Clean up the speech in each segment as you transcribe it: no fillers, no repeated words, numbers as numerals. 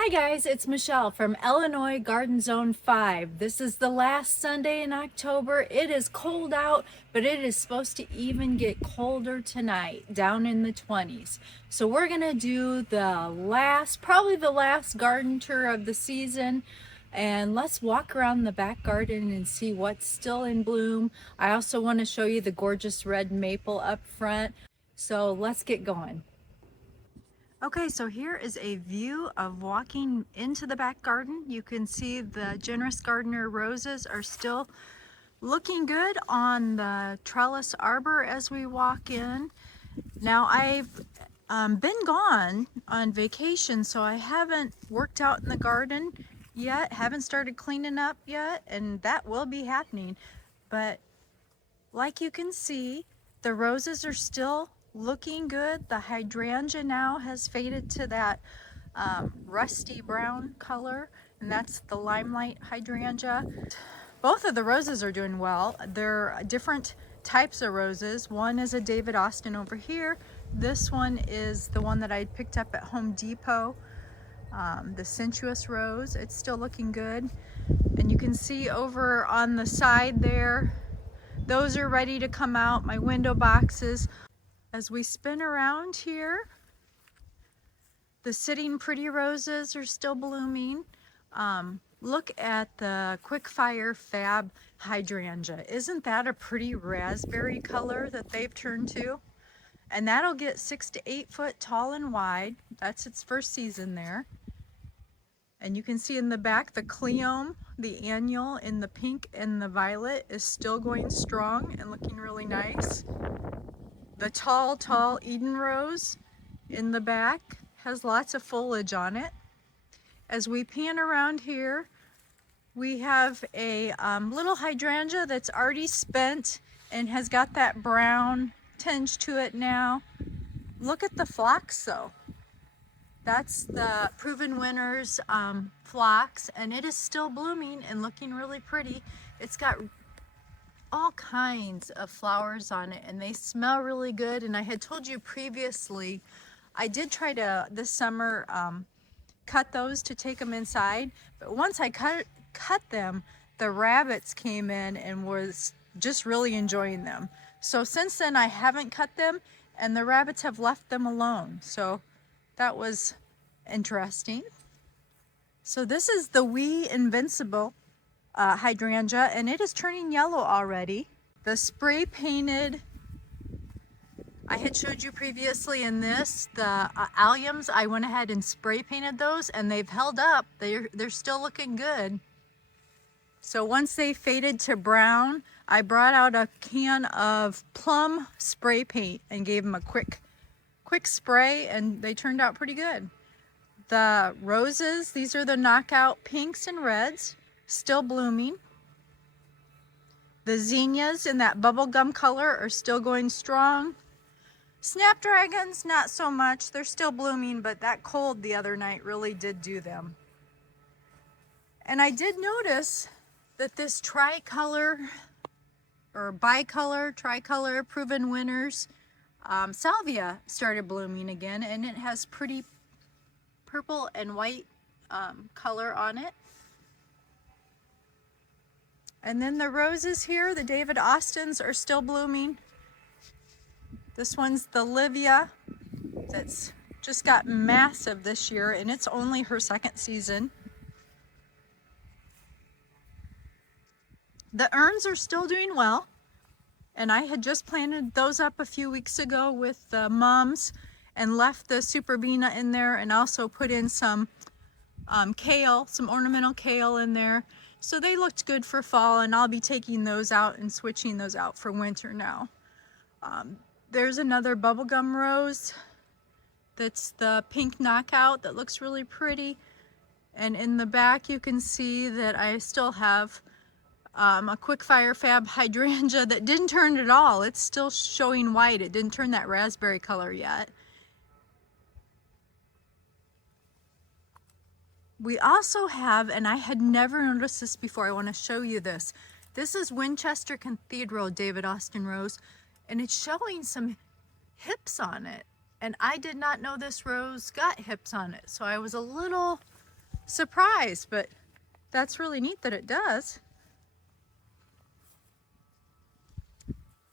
Hi guys, it's Michelle from Illinois Garden Zone 5. This is the last Sunday in October. It is cold out, but it is supposed to even get colder tonight, down in the 20s. So we're gonna do probably the last garden tour of the season. And let's walk around the back garden and see what's still in bloom. I also want to show you the gorgeous red maple up front. So let's get going. Okay, so here is a view of walking into the back garden. You can see the generous gardener roses are still looking good on the trellis arbor as we walk in. Now I've been gone on vacation, so I haven't worked out in the garden yet, haven't started cleaning up yet, and that will be happening. But like you can see, the roses are still looking good. The hydrangea now has faded to that rusty brown color, and that's the limelight hydrangea. Both of the roses are doing well. They're different types of roses. One is a David Austin over here. This one is the one that I picked up at Home Depot, the sensuous rose. It's still looking good. And you can see over on the side there, those are ready to come out, my window boxes. As we spin around here, the sitting pretty roses are still blooming. Look at the Quickfire Fab hydrangea. Isn't that a pretty raspberry color that they've turned to? And that'll get 6 to 8 foot tall and wide. That's its first season there. And you can see in the back, the Cleome, the annual in the pink and the violet is still going strong and looking really nice. The tall Eden rose in the back has lots of foliage on it. As we pan around here, we have a little hydrangea that's already spent and has got that brown tinge to it now. Look at the phlox though. That's the Proven Winners phlox, and it is still blooming and looking really pretty. It's got all kinds of flowers on it, and they smell really good. And I had told you previously, I did try to this summer cut those to take them inside, but once I cut them, the rabbits came in and was just really enjoying them. So since then I haven't cut them, and the rabbits have left them alone. So that was interesting. So this is the Wee Invincible hydrangea, and it is turning yellow already. The spray painted, I had showed you previously in this, the alliums, I went ahead and spray painted those, and they've held up. They're still looking good. So once they faded to brown, I brought out a can of plum spray paint and gave them a quick spray, and they turned out pretty good. The roses, these are the knockout pinks and reds, still blooming. The zinnias in that bubblegum color are still going strong. Snapdragons, not so much. They're still blooming, but that cold the other night really did do them. And I did notice that this tricolor Proven Winners salvia started blooming again, and it has pretty purple and white color on it. And then the roses here, the David Austins, are still blooming. This one's the Livia that's just got massive this year, and it's only her second season. The urns are still doing well, and I had just planted those up a few weeks ago with the mums and left the Superbena in there, and also put in some kale, some ornamental kale in there. So they looked good for fall, and I'll be taking those out and switching those out for winter now. There's another bubblegum rose that's the pink knockout that looks really pretty. And in the back you can see that I still have a Quickfire Fab hydrangea that didn't turn at all. It's still showing white. It didn't turn that raspberry color yet. We also have, and I had never noticed this before, I want to show you this. This is Winchester Cathedral David Austin Rose, and it's showing some hips on it. And I did not know this rose got hips on it, so I was a little surprised, but that's really neat that it does.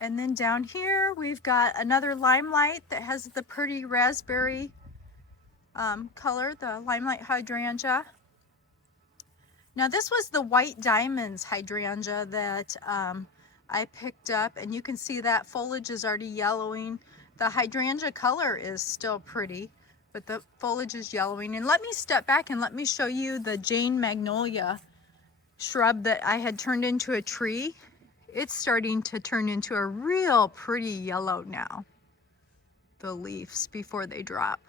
And then down here we've got another limelight that has the pretty raspberry color, the limelight hydrangea. Now this was the white diamonds hydrangea that I picked up, and you can see that foliage is already yellowing. The hydrangea color is still pretty, but the foliage is yellowing. And let me step back and let me show you the Jane magnolia shrub that I had turned into a tree. It's starting to turn into a real pretty yellow now, the leaves before they drop.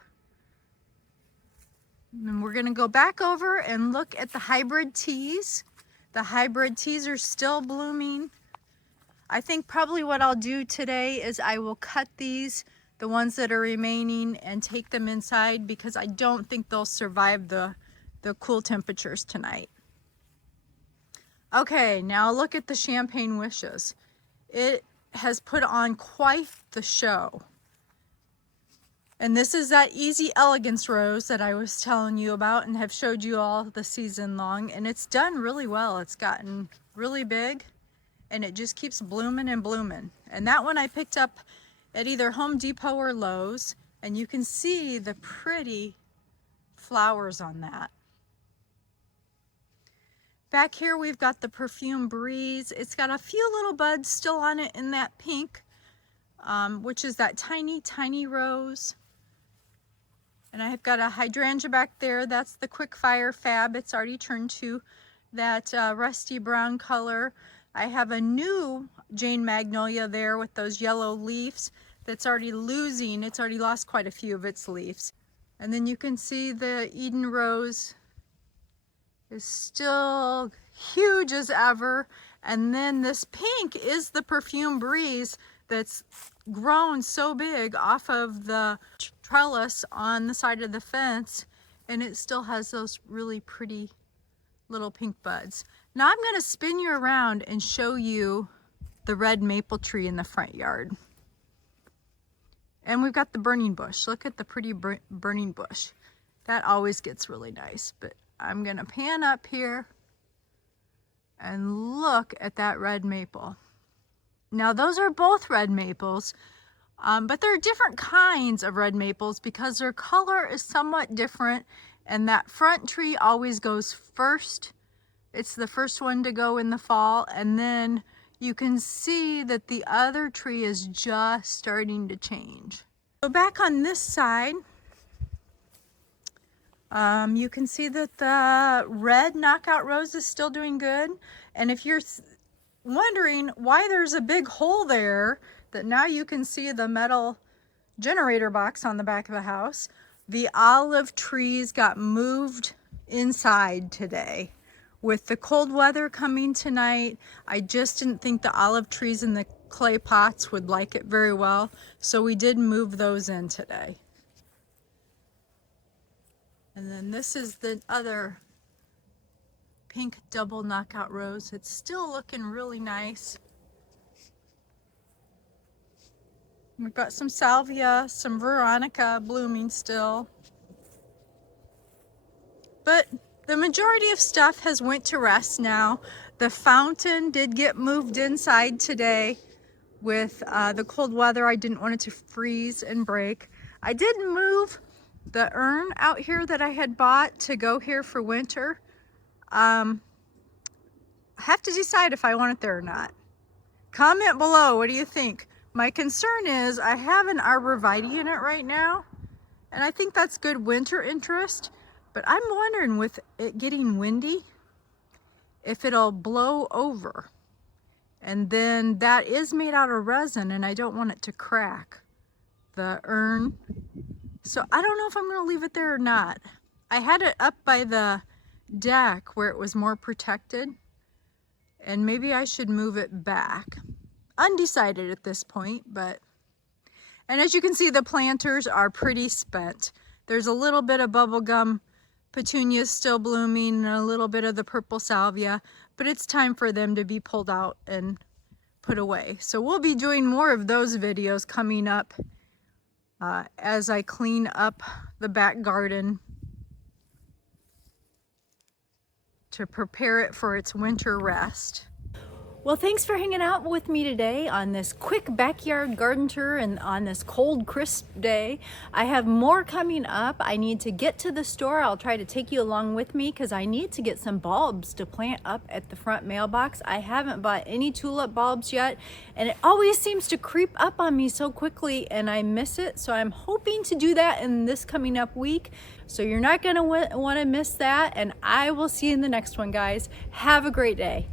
And we're going to go back over and look at the hybrid teas. The hybrid teas are still blooming. I think probably what I'll do today is I will cut these, the ones that are remaining, and take them inside because I don't think they'll survive the cool temperatures tonight. Okay, now look at the champagne wishes. It has put on quite the show. And this is that Easy Elegance rose that I was telling you about and have showed you all the season long. And it's done really well. It's gotten really big and it just keeps blooming and blooming. And that one I picked up at either Home Depot or Lowe's. And you can see the pretty flowers on that. Back here we've got the Perfume Breeze. It's got a few little buds still on it in that pink, which is that tiny, tiny rose. And I've got a hydrangea back there. That's the Quick Fire Fab. It's already turned to that rusty brown color. I have a new Jane magnolia there with those yellow leaves that's already losing. It's already lost quite a few of its leaves. And then you can see the Eden Rose is still huge as ever. And then this pink is the Perfume Breeze that's grown so big off of the trellis on the side of the fence, and it still has those really pretty little pink buds. Now I'm going to spin you around and show you the red maple tree in the front yard. And we've got the burning bush. Look at the pretty burning bush. That always gets really nice, but I'm going to pan up here and look at that red maple. Now those are both red maples, but there are different kinds of red maples because their color is somewhat different, and that front tree always goes first. It's the first one to go in the fall, and then you can see that the other tree is just starting to change. So back on this side, you can see that the red knockout rose is still doing good. And if you're wondering why there's a big hole there, that now you can see the metal generator box on the back of the house, the olive trees got moved inside today. With the cold weather coming tonight, I just didn't think the olive trees in the clay pots would like it very well, so we did move those in today. And then this is the other pink double knockout rose. It's still looking really nice. We've got some salvia, some veronica blooming still. But the majority of stuff has went to rest now. The fountain did get moved inside today. With the cold weather, I didn't want it to freeze and break. I did move the urn out here that I had bought to go here for winter. I have to decide if I want it there or not. Comment below, what do you think? My concern is I have an arborvitae in it right now, and I think that's good winter interest, but I'm wondering with it getting windy, if it'll blow over. And then that is made out of resin, and I don't want it to crack the urn. So I don't know if I'm gonna leave it there or not. I had it up by the deck where it was more protected, and maybe I should move it back. Undecided at this point, but, and as you can see, the planters are pretty spent. There's a little bit of bubblegum petunias still blooming and a little bit of the purple salvia, but it's time for them to be pulled out and put away. So we'll be doing more of those videos coming up as I clean up the back garden. to prepare it for its winter rest. Well, thanks for hanging out with me today on this quick backyard garden tour and on this cold, crisp day. I have more coming up. I need to get to the store. I'll try to take you along with me because I need to get some bulbs to plant up at the front mailbox. I haven't bought any tulip bulbs yet, and it always seems to creep up on me so quickly and I miss it. So I'm hoping to do that in this coming up week. So you're not gonna want to miss that, and I will see you in the next one, guys. Have a great day.